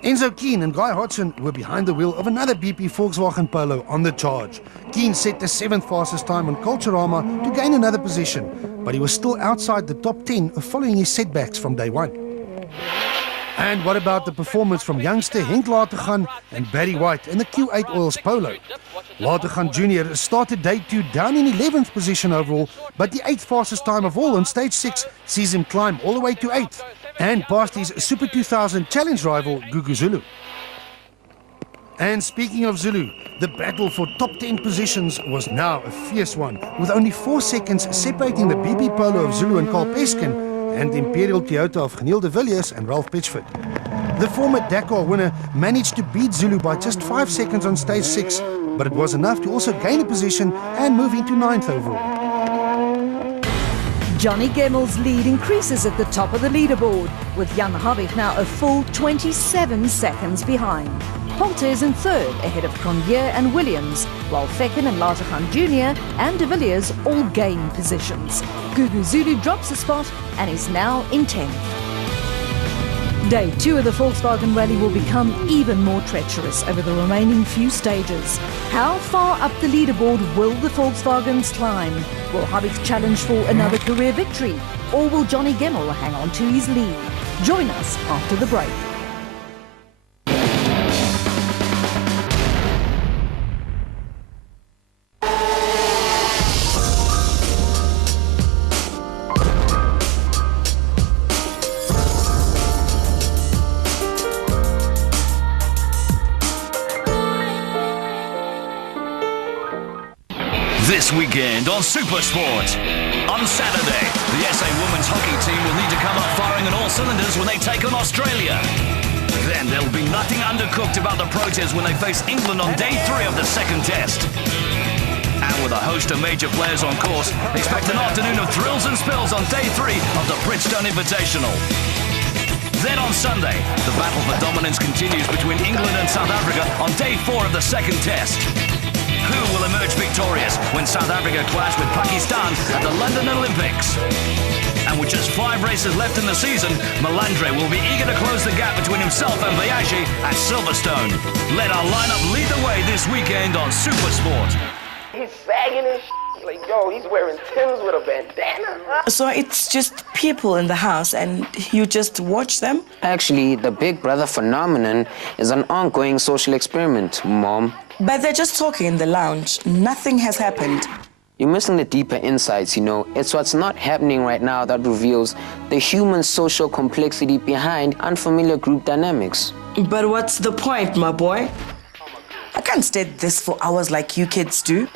Enzo Keane and Guy Hodgson were behind the wheel of another BP Volkswagen Polo on the charge. Keane set the 7th fastest time on Culturama to gain another position, but he was still outside the top 10 following his setbacks from day 1. And what about the performance from youngster Henk Latergan and Barry White in the Q8 Oils Polo? Latergan Jr. started day 2 down in 11th position overall, but the 8th fastest time of all on stage 6 sees him climb all the way to 8th and past his Super 2000 challenge rival Gugu Zulu. And speaking of Zulu, the battle for top 10 positions was now a fierce one, with only 4 seconds separating the BP Polo of Zulu and Carl Peskin and the Imperial Toyota of Geniel de Villiers and Ralph Pitchford. The former Dakar winner managed to beat Zulu by just 5 seconds on stage 6, but it was enough to also gain a position and move into 9th overall. Johnny Gemmell's lead increases at the top of the leaderboard, with Jan Habig now a full 27 seconds behind. Poulter is in 3rd, ahead of Cronier and Williams, while Vekken and Latergan Jr. and de Villiers all gain positions. Gugu Zulu drops a spot and is now in 10th. Day 2 of the Volkswagen Rally will become even more treacherous over the remaining few stages. How far up the leaderboard will the Volkswagens climb? Will Habig challenge for another career victory? Or will Johnny Gemmell hang on to his lead? Join us after the break. weekend on Supersport. On Saturday, the SA women's hockey team will need to come up firing on all cylinders when they take on Australia. Then there'll be nothing undercooked about the Proteas when they face England on day 3 of the second test. And with a host of major players on course, expect an afternoon of thrills and spills on day 3 of the Bridgestone Invitational. Then on Sunday, the battle for dominance continues between England and South Africa on day 4 of the second test. Who will emerge victorious when South Africa clash with Pakistan at the London Olympics? And with just 5 races left in the season, Melandre will be eager to close the gap between himself and Viaggi at Silverstone. Let our lineup lead the way this weekend on Supersport. He's sagging and shit. Like, yo, he's wearing Timbs with a bandana. So it's just people in the house and you just watch them? Actually, the Big Brother phenomenon is an ongoing social experiment, Mom. But they're just talking in the lounge. Nothing has happened. You're missing the deeper insights, you know. It's what's not happening right now that reveals the human social complexity behind unfamiliar group dynamics. But what's the point, my boy? I can't stay this for hours like you kids do.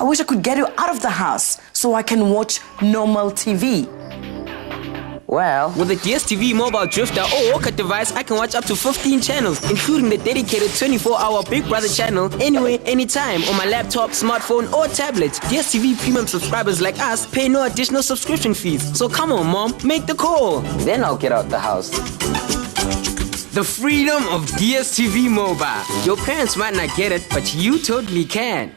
I wish I could get you out of the house so I can watch normal TV. Well, with a DSTV mobile drifter or walker device, I can watch up to 15 channels, including the dedicated 24-hour Big Brother channel, anywhere, anytime, on my laptop, smartphone, or tablet. DSTV premium subscribers like us pay no additional subscription fees. So come on, Mom, make the call. Then I'll get out the house. The freedom of DSTV mobile. Your parents might not get it, but you totally can.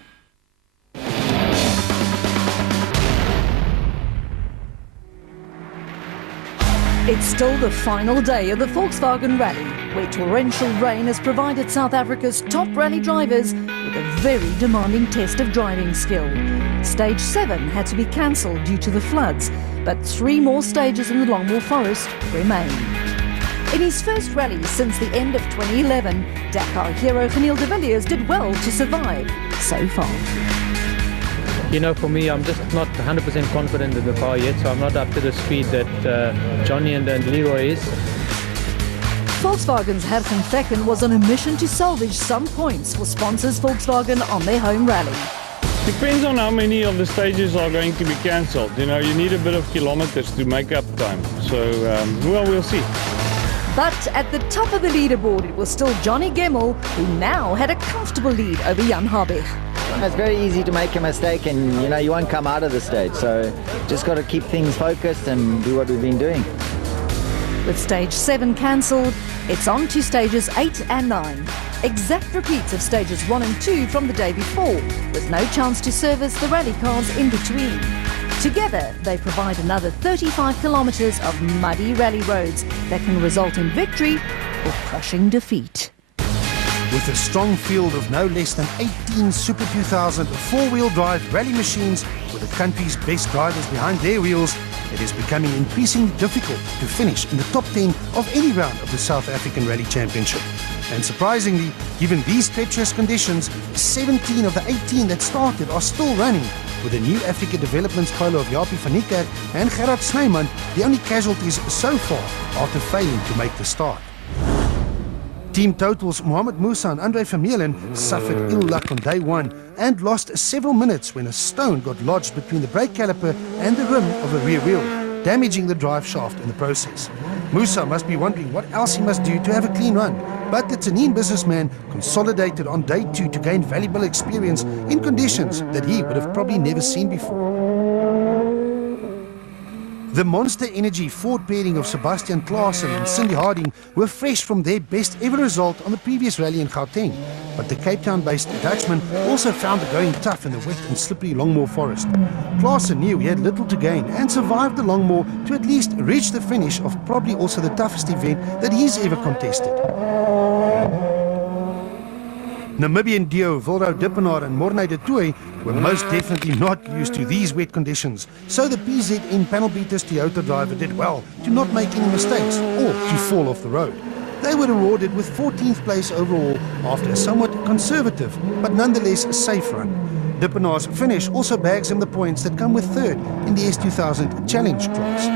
It's still the final day of the Volkswagen Rally, where torrential rain has provided South Africa's top rally drivers with a very demanding test of driving skill. Stage 7 had to be cancelled due to the floods, but 3 more stages in the Longmoor Forest remain. In his first rally since the end of 2011, Dakar hero Geniel de Villiers did well to survive so far. You know, for me, I'm just not 100% confident in the car yet, so I'm not up to the speed that Johnny and Leroy is. Volkswagen's Herken Fecken was on a mission to salvage some points for sponsors Volkswagen on their home rally. Depends on how many of the stages are going to be cancelled. You know, you need a bit of kilometers to make up time. So, well, we'll see. But at the top of the leaderboard, it was still Johnny Gemmell, who now had a comfortable lead over Jan Habig. It's very easy to make a mistake and, you know, you won't come out of the stage. So just got to keep things focused and do what we've been doing. With stage 7 cancelled, it's on to stages 8 and 9. Exact repeats of stages 1 and 2 from the day before, with no chance to service the rally cars in between. Together, they provide another 35 kilometres of muddy rally roads that can result in victory or crushing defeat. With a strong field of no less than 18 Super 2000 four-wheel drive rally machines with the country's best drivers behind their wheels, it is becoming increasingly difficult to finish in the top 10 of any round of the South African Rally Championship. And surprisingly, given these treacherous conditions, 17 of the 18 that started are still running, with the new Africa Developments polo of Japie van Niekerk and Gerard Snyman the only casualties so far after failing to make the start. Team Total's Mohamed Musa and Andre Vermeulen suffered ill luck on day 1 and lost several minutes when a stone got lodged between the brake caliper and the rim of the rear wheel, damaging the drive shaft in the process. Musa must be wondering what else he must do to have a clean run, but the Tanin businessman consolidated on day 2 to gain valuable experience in conditions that he would have probably never seen before. The Monster Energy Ford pairing of Sebastian Klaassen and Cindy Harding were fresh from their best ever result on the previous rally in Gauteng. But the Cape Town-based Dutchman also found the going tough in the wet and slippery Longmoor Forest. Klaassen knew he had little to gain and survived the Longmoor to at least reach the finish of probably also the toughest event that he's ever contested. Namibian duo Voldo Dippenaar and Morne de Tooy were most definitely not used to these wet conditions, so the PZN panel beaters Toyota driver did well to not make any mistakes or to fall off the road. They were awarded with 14th place overall after a somewhat conservative but nonetheless safe run. Dippenaar's finish also bags him the points that come with 3rd in the S2000 Challenge class.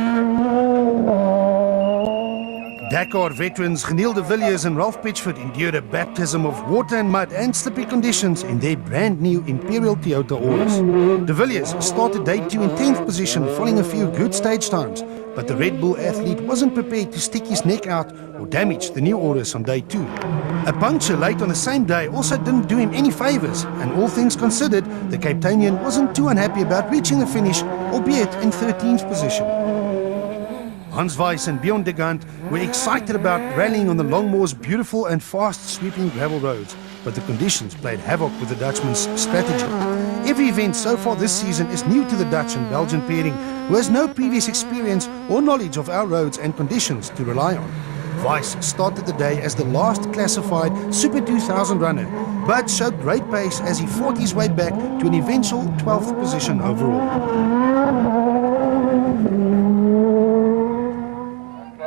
Dakar veterans Geniel de Villiers and Ralph Pitchford endured a baptism of water and mud and slippery conditions in their brand new Imperial Toyota Auris. De Villiers started day 2 in 10th position following a few good stage times, but the Red Bull athlete wasn't prepared to stick his neck out or damage the new Auris on day 2. A puncture late on the same day also didn't do him any favours, and all things considered, the Cape Townian wasn't too unhappy about reaching the finish, albeit in 13th position. Hans Weiss and Bjorn de Gant were excited about rallying on the Longmoor's beautiful and fast-sweeping gravel roads, but the conditions played havoc with the Dutchman's strategy. Every event so far this season is new to the Dutch and Belgian pairing, who has no previous experience or knowledge of our roads and conditions to rely on. Weiss started the day as the last classified Super 2000 runner, but showed great pace as he fought his way back to an eventual 12th position overall.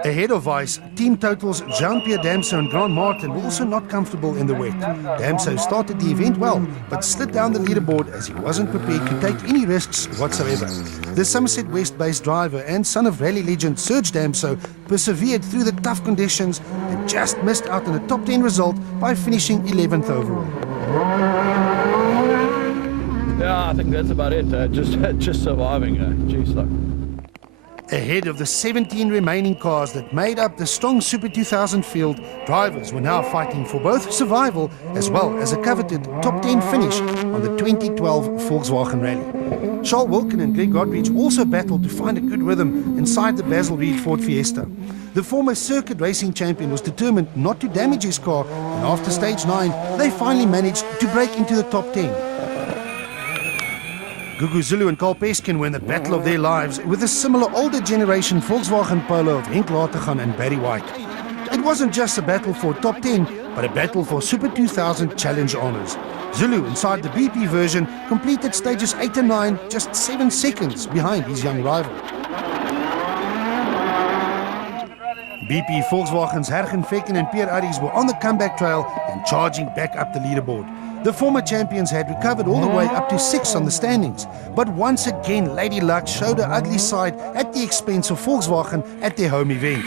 Ahead of Weiss, Team Total's Jean-Pierre Damso and Grant Martin were also not comfortable in the wet. Damso started the event well, but slid down the leaderboard as he wasn't prepared to take any risks whatsoever. The Somerset West-based driver and son of rally legend Serge Damso persevered through the tough conditions and just missed out on a top 10 result by finishing 11th overall. Yeah, I think that's about it. Just surviving. Geez, look. Ahead of the 17 remaining cars that made up the strong Super 2000 field, drivers were now fighting for both survival as well as a coveted top 10 finish on the 2012 Volkswagen Rally. Charles Wilkin and Greg Godrich also battled to find a good rhythm inside the Basil Reed Ford Fiesta. The former circuit racing champion was determined not to damage his car, and after stage 9, they finally managed to break into the top 10. Gugu Zulu and Carl Peskin were in the battle of their lives with a similar older generation Volkswagen Polo of Henk Lategan and Barry White. It wasn't just a battle for top 10, but a battle for Super 2000 Challenge honours. Zulu, inside the BP version, completed stages 8 and 9 just 7 seconds behind his young rival. BP Volkswagen's Hergen Fekken and Pierre Aries were on the comeback trail and charging back up the leaderboard. The former champions had recovered all the way up to 6 on the standings, but once again Lady Luck showed her ugly side at the expense of Volkswagen at their home event.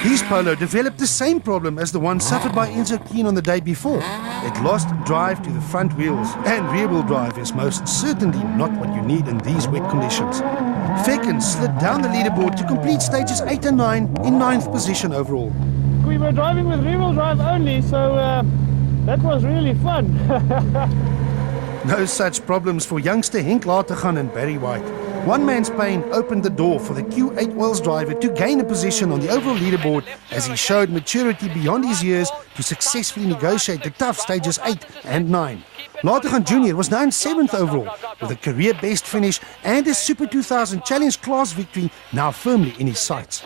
His Polo developed the same problem as the one suffered by Enzo Keen on the day before. It lost drive to the front wheels, and rear-wheel drive is most certainly not what you need in these wet conditions. Fekken slid down the leaderboard to complete stages 8 and 9 in 9th position overall. We were driving with rear-wheel drive only, so that was really fun. No such problems for youngster Henk Lategan and Barry White. One man's pain opened the door for the Q8 Oils driver to gain a position on the overall leaderboard as he showed maturity beyond his years to successfully negotiate the tough stages 8 and 9. Lategan Jr. was now in 7th overall with a career best finish and a Super 2000 Challenge class victory now firmly in his sights.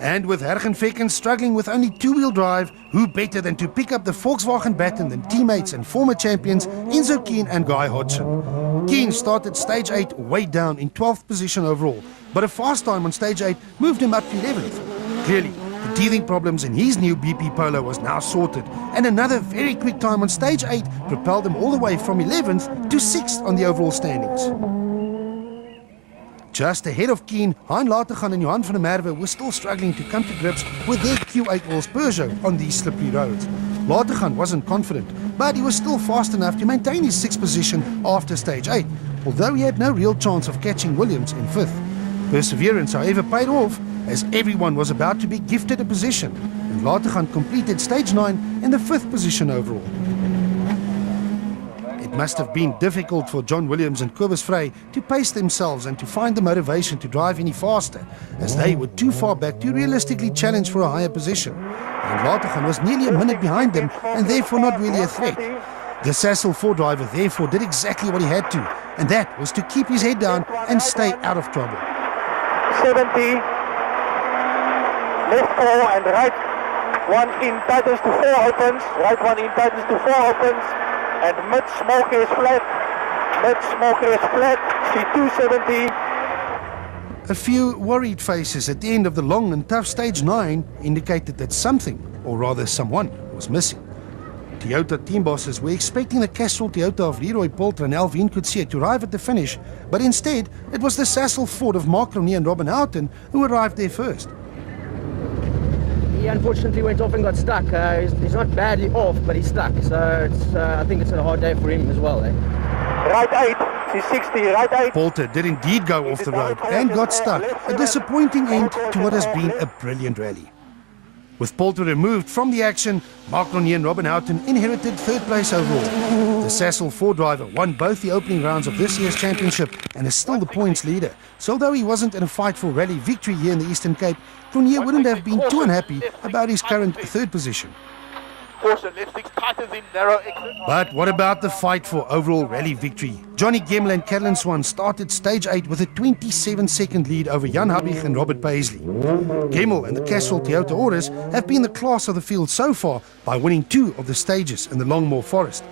And with Hergen Fekken struggling with only 2-wheel drive, who better than to pick up the Volkswagen baton than teammates and former champions Enzo Keen and Guy Hodgson. Keen started stage 8 way down in 12th position overall, but a fast time on stage 8 moved him up to 11th. Clearly, the teething problems in his new BP Polo was now sorted, and another very quick time on stage 8 propelled him all the way from 11th to 6th on the overall standings. Just ahead of Keen, Hein Lategan and Johan van der Merwe were still struggling to come to grips with their Q8 Oils Peugeot on these slippery roads. Lategan wasn't confident, but he was still fast enough to maintain his 6th position after stage 8, although he had no real chance of catching Williams in 5th. Perseverance, however, paid off, as everyone was about to be gifted a position, and Lategan completed stage 9 in the 5th position overall. It must have been difficult for John Williams and Kobus Frey to pace themselves and to find the motivation to drive any faster, as they were too far back to realistically challenge for a higher position. And Lategan was nearly a minute behind them and therefore not really a threat. The Sassel 4 driver therefore did exactly what he had to, and that was to keep his head down and stay out of trouble. 70, left 4 and right 1 in tightens to 4 opens, right 1 in tightens to 4 opens, and mid smoker is flat, C270. A few worried faces at the end of the long and tough stage 9 indicated that something, or rather someone, was missing. Toyota team bosses were expecting the Castrol Toyota of Leroy Poulter and Alvin Coetzee to arrive at the finish, but instead it was the Sassel Ford of Mark Ronnier and Robin Houghton who arrived there first. unfortunately went off and got stuck. He's not badly off, but he's stuck. So I think it's a hard day for him as well. Right 8, he's 60, right 8. Poulter did indeed go off the road and got stuck. A disappointing end to what has been a brilliant rally. With Poulter removed from the action, Mark Ronier and Robin Houghton inherited third place overall. The Sasol 4 driver won both the opening rounds of this year's championship and is still the points leader. So although he wasn't in a fight for rally victory here in the Eastern Cape, Ronier wouldn't have been too unhappy about his current third position. Caution, left 6 tightens in narrow exit. But what about the fight for overall rally victory? Johnny Gemmell and Caroline Swan started stage 8 with a 27-second lead over Jan Habig and Robert Paisley. Gemmell and the Castrol Toyota Auris have been the class of the field so far by winning 2 of the stages in the Longmore Forest.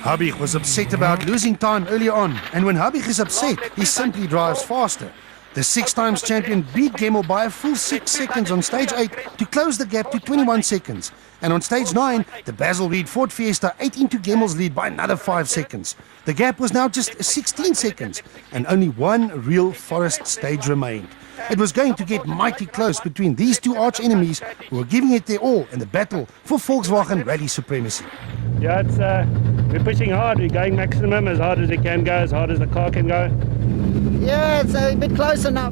Habig was upset about losing time earlier on, and when Habig is upset, he simply drives faster. The 6-times champion beat Gemmell by a full 6 seconds on stage 8 to close the gap to 21 seconds. And on stage 9, the Basil Reed Ford Fiesta ate into Gemmell's lead by another 5 seconds. The gap was now just 16 seconds, and only one real forest stage remained. It was going to get mighty close between these two arch enemies who were giving it their all in the battle for Volkswagen Rally supremacy. Yeah, we're pushing hard. We're going maximum, as hard as we can go, as hard as the car can go. Yeah, it's a bit closer now.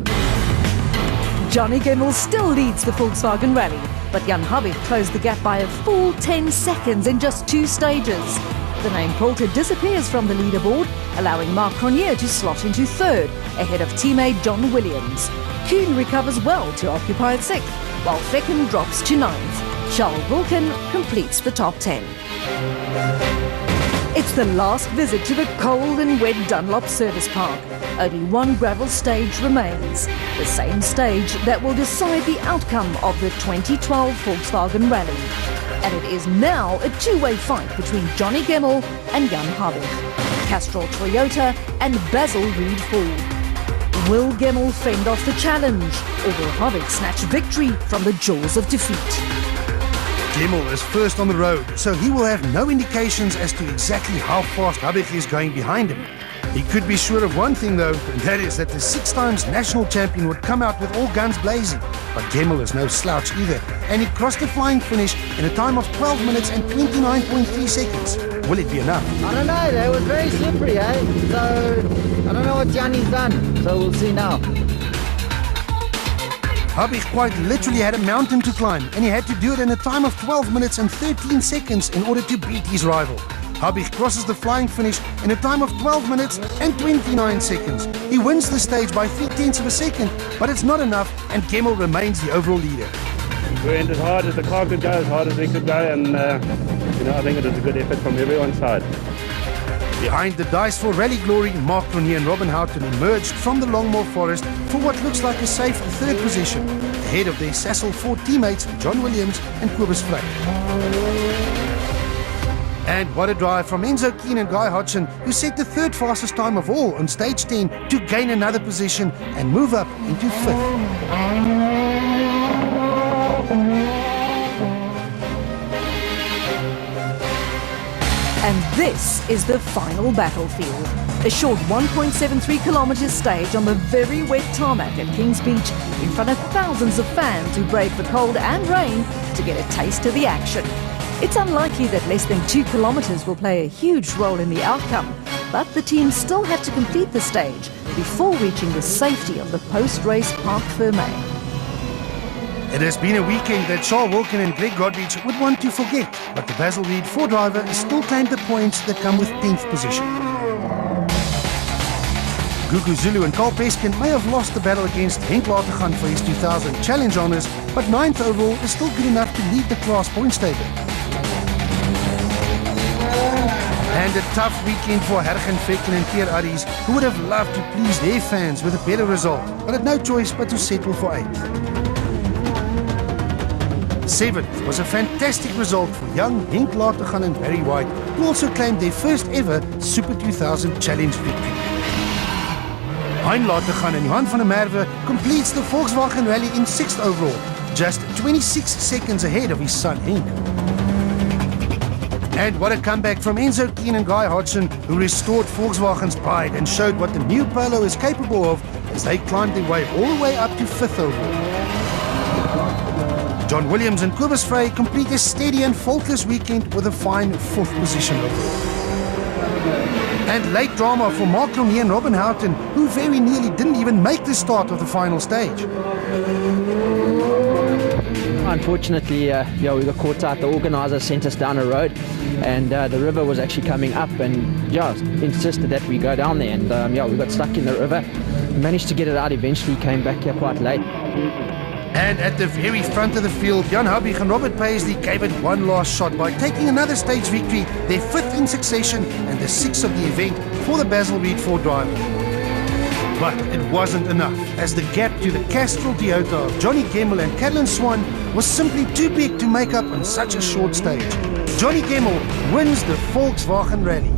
Johnny Gemmell still leads the Volkswagen Rally, but Jan Habig closed the gap by a full 10 seconds in just 2 stages. The name Poulter disappears from the leaderboard, allowing Mark Ronier to slot into 3rd, ahead of teammate John Williams. Kuhn recovers well to occupy 6th, while Fecken drops to 9th. Charles Wilkin completes the top 10. It's the last visit to the cold and wet Dunlop Service Park. Only one gravel stage remains, the same stage that will decide the outcome of the 2012 Volkswagen Rally. And it is now a two-way fight between Johnny Gemmell and Jan Habig, Castrol Toyota and Basil Reed Ford. Will Gemmell fend off the challenge, or will Habig snatch victory from the jaws of defeat? Gemmell is first on the road, so he will have no indications as to exactly how fast Habig is going behind him. He could be sure of one thing though, and that is that the 6-times national champion would come out with all guns blazing. But Gemmell is no slouch either, and he crossed the flying finish in a time of 12 minutes and 29.3 seconds. Will it be enough? I don't know, they were very slippery, eh? So, I don't know what Gianni's done, so we'll see now. Habig quite literally had a mountain to climb, and he had to do it in a time of 12 minutes and 13 seconds in order to beat his rival. Habig crosses the flying finish in a time of 12 minutes and 29 seconds. He wins the stage by 0.3 of a second, but it's not enough, and Gemmell remains the overall leader. We went as hard as the car could go, as hard as we could go, and I think it was a good effort from everyone's side. Behind the dice for rally glory, Mark Ronier and Robin Houghton emerged from the Longmore Forest for what looks like a safe 3rd position, ahead of their Sasol 4 teammates John Williams and Kobus Frey. And what a drive from Enzo Keane and Guy Hodgson, who set the 3rd fastest time of all on stage 10 to gain another position and move up into 5th. And this is the final battlefield. A short 1.73 kilometre stage on the very wet tarmac at Kings Beach in front of thousands of fans who brave the cold and rain to get a taste of the action. It's unlikely that less than 2 kilometres will play a huge role in the outcome, but the teams still have to complete the stage before reaching the safety of the post-race Parc Fermé. It has been a weekend that Charles Wilkin and Greg Godrich would want to forget, but the Basil Reed Ford driver still claimed the points that come with 10th position. Gugu Zulu and Carl Peskin may have lost the battle against Henk Latergan for his 2000 challenge honours, but 9th overall is still good enough to lead the class points table. And a tough weekend for Hergen Fecken and Pierre Aries, who would have loved to please their fans with a better result, but had no choice but to settle for 8th. 7th was a fantastic result for young Henk Latergan and Barry White, who also claimed their first ever Super 2000 Challenge victory. Hein Latergan and Johan van der Merwe completes the Volkswagen Rally in 6th overall, just 26 seconds ahead of his son Henk. And what a comeback from Enzo Keane and Guy Hodgson, who restored Volkswagen's pride and showed what the new Polo is capable of as they climbed their way all the way up to 5th overall. John Williams and Cobus Frey complete a steady and faultless weekend with a fine 4th position overall. And late drama for Mark Cronje and Robin Houghton, who very nearly didn't even make the start of the final stage. Unfortunately, we got caught out. The organizer sent us down a road, and the river was actually coming up, and insisted that we go down there. And we got stuck in the river. We managed to get it out eventually. Came back here quite late. And at the very front of the field, Jan Habig and Robert Paisley gave it one last shot by taking another stage victory, their 5th in succession and the 6th of the event for the Basil Reed Ford driver. But it wasn't enough, as the gap to the Castrol Toyota of Johnny Gemmell and Catalin Swan was simply too big to make up on such a short stage. Johnny Gemmell wins the Volkswagen Rally.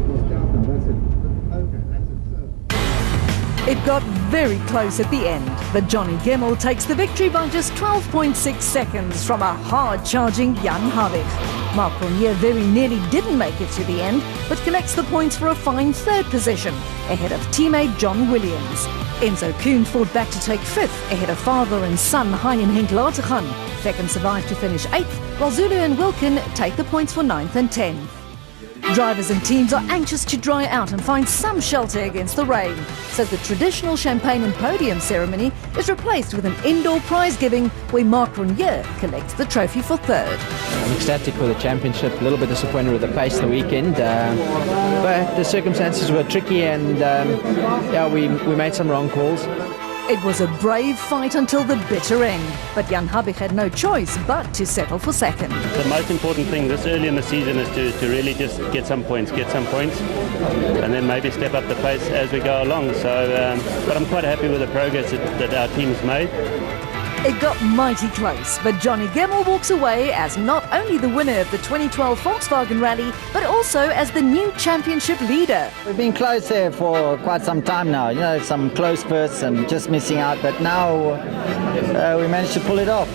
It got very close at the end, but Johnny Gemmell takes the victory by just 12.6 seconds from a hard-charging Jan Habig. Mark Cronje very nearly didn't make it to the end, but collects the points for a fine 3rd position, ahead of teammate John Williams. Enzo Kuhn fought back to take 5th, ahead of father and son Hein and Henk Latergan. Feckham survived to finish 8th, while Zulu and Wilkin take the points for 9th and 10th. Drivers and teams are anxious to dry out and find some shelter against the rain, so the traditional champagne and podium ceremony is replaced with an indoor prize giving where Mark Cronje collects the trophy for 3rd. I'm ecstatic with the championship, a little bit disappointed with the pace of the weekend, but the circumstances were tricky, and we made some wrong calls. It was a brave fight until the bitter end, but Jan Habig had no choice but to settle for 2nd. The most important thing this early in the season is to really just get some points, and then maybe step up the pace as we go along. So, but I'm quite happy with the progress that our team's made. It got mighty close, but Johnny Gemmell walks away as not only the winner of the 2012 Volkswagen Rally, but also as the new championship leader. We've been close there for quite some time now. You know, some close bursts and just missing out, but now we managed to pull it off.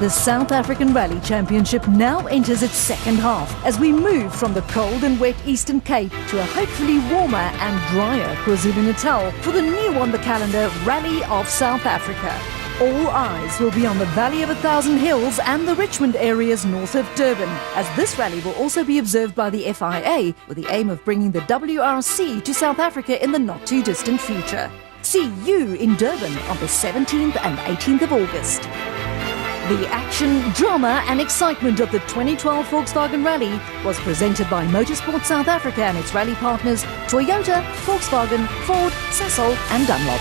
The South African Rally Championship now enters its 2nd half as we move from the cold and wet Eastern Cape to a hopefully warmer and drier KwaZulu-Natal for the new on the calendar Rally of South Africa. All eyes will be on the Valley of 1,000 Hills and the Richmond areas north of Durban, as this rally will also be observed by the FIA with the aim of bringing the WRC to South Africa in the not-too-distant future. See you in Durban on the 17th and 18th of August. The action, drama and excitement of the 2012 Volkswagen Rally was presented by Motorsport South Africa and its rally partners Toyota, Volkswagen, Ford, Sasol and Dunlop.